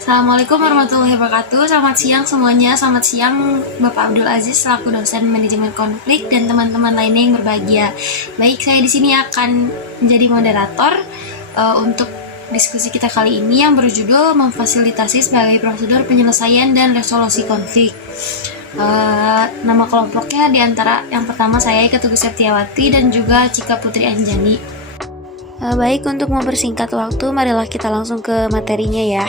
Assalamualaikum warahmatullahi wabarakatuh. Selamat siang semuanya. Selamat siang Bapak Abdul Aziz selaku dosen manajemen konflik dan teman-teman lainnya yang berbahagia. Baik, saya di sini akan menjadi moderator untuk diskusi kita kali ini yang berjudul memfasilitasi sebagai prosedur penyelesaian dan resolusi konflik. Nama kelompoknya diantara yang pertama saya Ika Tugu Septiawati dan juga Cika Putri Anjani. Baik, untuk mempersingkat waktu, marilah kita langsung ke materinya ya.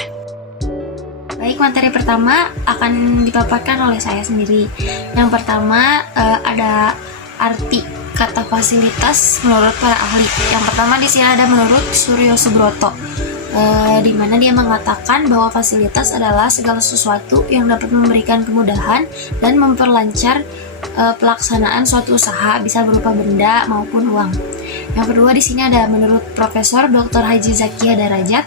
Baik, materi pertama akan dipaparkan oleh saya sendiri. Yang pertama ada arti kata fasilitas menurut para ahli. Yang pertama di sini ada menurut Suryo Subroto, di mana dia mengatakan bahwa fasilitas adalah segala sesuatu yang dapat memberikan kemudahan dan memperlancar pelaksanaan suatu usaha, bisa berupa benda maupun uang. Yang kedua di sini ada menurut Profesor Dr. Haji Zakia Darajat.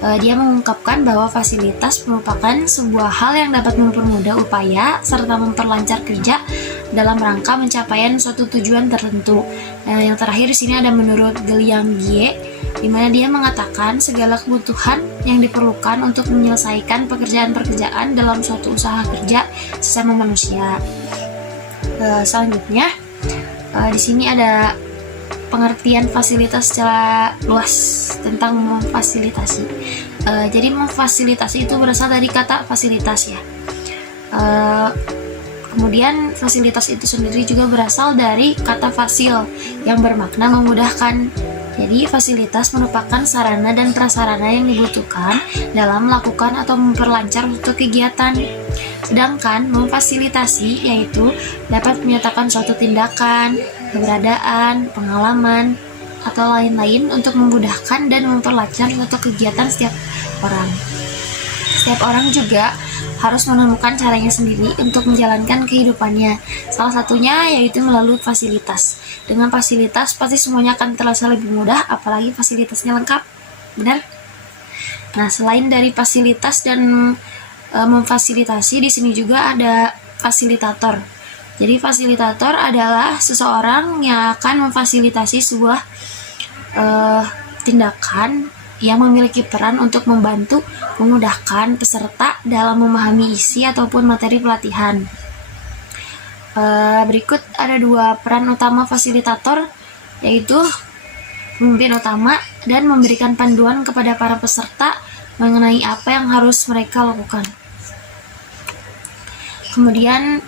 Dia mengungkapkan bahwa fasilitas merupakan sebuah hal yang dapat mempermudah upaya serta memperlancar kerja dalam rangka pencapaian suatu tujuan tertentu. Yang terakhir di sini ada menurut Geliang Gie, di mana dia mengatakan segala kebutuhan yang diperlukan untuk menyelesaikan pekerjaan-pekerjaan dalam suatu usaha kerja sesama manusia. Selanjutnya di sini ada pengertian fasilitas secara luas tentang memfasilitasi. Jadi memfasilitasi itu berasal dari kata fasilitas ya. Kemudian fasilitas itu sendiri juga berasal dari kata fasil yang bermakna memudahkan. Jadi fasilitas merupakan sarana dan prasarana yang dibutuhkan dalam melakukan atau memperlancar suatu kegiatan. Sedangkan memfasilitasi yaitu dapat menyatakan suatu tindakan, keberadaan, pengalaman, atau lain-lain untuk memudahkan dan memperlancar suatu kegiatan setiap orang. Setiap orang juga harus menemukan caranya sendiri untuk menjalankan kehidupannya. Salah satunya yaitu melalui fasilitas. Dengan fasilitas pasti semuanya akan terasa lebih mudah, apalagi fasilitasnya lengkap. Benar? Nah, selain dari fasilitas dan memfasilitasi, di sini juga ada fasilitator. Jadi fasilitator adalah seseorang yang akan memfasilitasi sebuah tindakan yang memiliki peran untuk membantu memudahkan peserta dalam memahami isi ataupun materi pelatihan. Berikut ada dua peran utama fasilitator, yaitu pemimpin utama dan memberikan panduan kepada para peserta mengenai apa yang harus mereka lakukan. Kemudian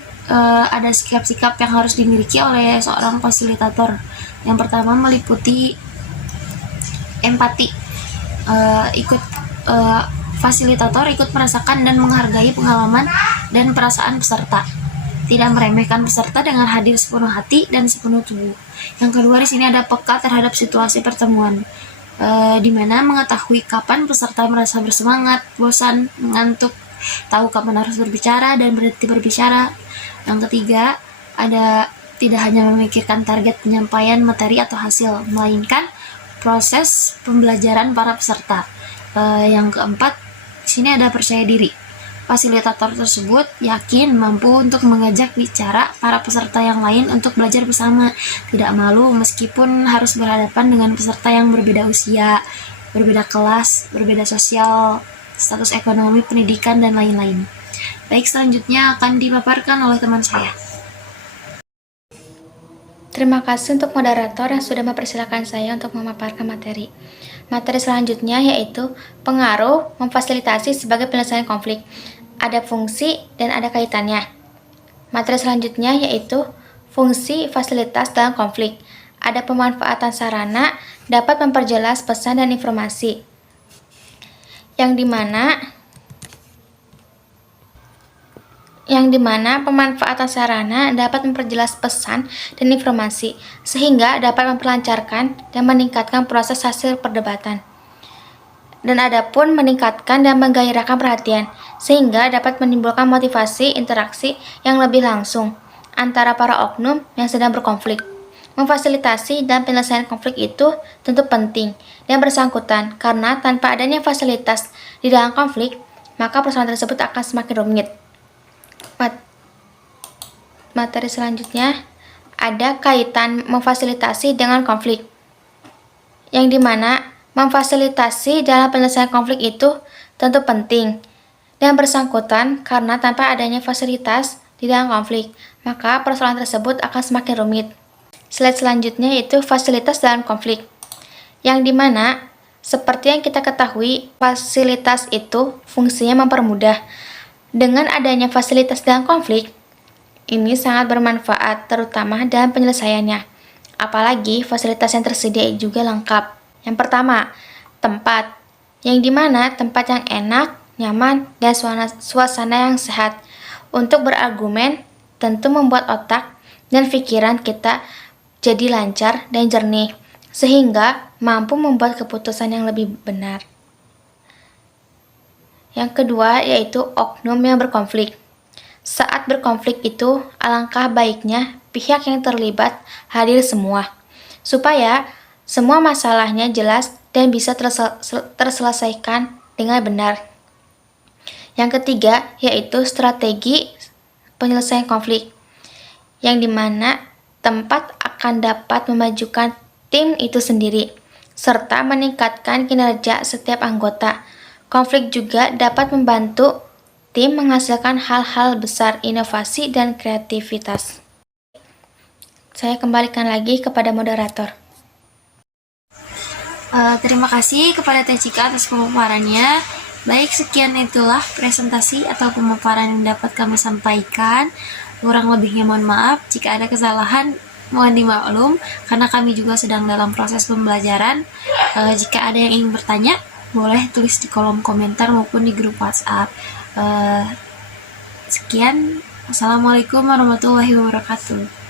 ada sikap-sikap yang harus dimiliki oleh seorang fasilitator. Yang pertama meliputi empati. Fasilitator ikut merasakan dan menghargai pengalaman dan perasaan peserta. Tidak meremehkan peserta dengan hadir sepenuh hati dan sepenuh tubuh. Yang kedua di sini ada peka terhadap situasi pertemuan, di mana mengetahui kapan peserta merasa bersemangat, bosan, mengantuk, tahu kapan harus berbicara dan berhenti berbicara. Yang ketiga ada tidak hanya memikirkan target penyampaian materi atau hasil, melainkan proses pembelajaran para peserta. Yang keempat, di sini ada percaya diri. Fasilitator tersebut yakin mampu untuk mengajak bicara para peserta yang lain untuk belajar bersama, tidak malu meskipun harus berhadapan dengan peserta yang berbeda usia, berbeda kelas, berbeda sosial, status ekonomi, pendidikan, dan lain-lain. Baik, selanjutnya akan dipaparkan oleh teman saya. Terima kasih untuk moderator yang sudah mempersilahkan saya untuk memaparkan materi. Materi selanjutnya yaitu pengaruh memfasilitasi sebagai penyelesaian konflik. Ada fungsi dan ada kaitannya. Materi selanjutnya yaitu fungsi fasilitas dalam konflik. Ada pemanfaatan sarana dapat memperjelas pesan dan informasi. Yang dimana pemanfaatan sarana dapat memperjelas pesan dan informasi, sehingga dapat memperlancarkan dan meningkatkan proses hasil perdebatan. Dan adapun meningkatkan dan menggairahkan perhatian, sehingga dapat menimbulkan motivasi interaksi yang lebih langsung antara para oknum yang sedang berkonflik. Memfasilitasi dan penyelesaian konflik itu tentu penting dan bersangkutan, karena tanpa adanya fasilitas di dalam konflik, maka persoalan tersebut akan semakin rumit. Materi selanjutnya ada kaitan memfasilitasi dengan konflik, yang dimana memfasilitasi dalam penyelesaian konflik itu tentu penting dan bersangkutan karena tanpa adanya fasilitas di dalam konflik, maka persoalan tersebut akan semakin rumit. Slide selanjutnya yaitu fasilitas dalam konflik, yang dimana seperti yang kita ketahui, fasilitas itu fungsinya mempermudah. Dengan adanya fasilitas dalam konflik, ini sangat bermanfaat terutama dalam penyelesaiannya. Apalagi fasilitas yang tersedia juga lengkap. Yang pertama, tempat, yang dimana tempat yang enak, nyaman, dan suasana yang sehat. Untuk berargumen tentu membuat otak dan pikiran kita jadi lancar dan jernih, sehingga mampu membuat keputusan yang lebih benar. Yang kedua yaitu oknum yang berkonflik. Saat berkonflik itu, alangkah baiknya pihak yang terlibat hadir semua, supaya semua masalahnya jelas dan bisa terselesaikan dengan benar. Yang ketiga yaitu strategi penyelesaian konflik, yang dimana tempat akan dapat memajukan tim itu sendiri, serta meningkatkan kinerja setiap anggota. Konflik juga dapat membantu tim menghasilkan hal-hal besar, inovasi, dan kreativitas. Saya kembalikan lagi kepada moderator. Terima kasih kepada Teh Cika atas pemaparannya. Baik, sekian itulah presentasi atau pemaparan yang dapat kami sampaikan. Kurang lebihnya mohon maaf. Jika ada kesalahan, mohon dimaklum, karena kami juga sedang dalam proses pembelajaran. Jika ada yang ingin bertanya, boleh tulis di kolom komentar maupun di grup WhatsApp. Sekian. Assalamualaikum warahmatullahi wabarakatuh.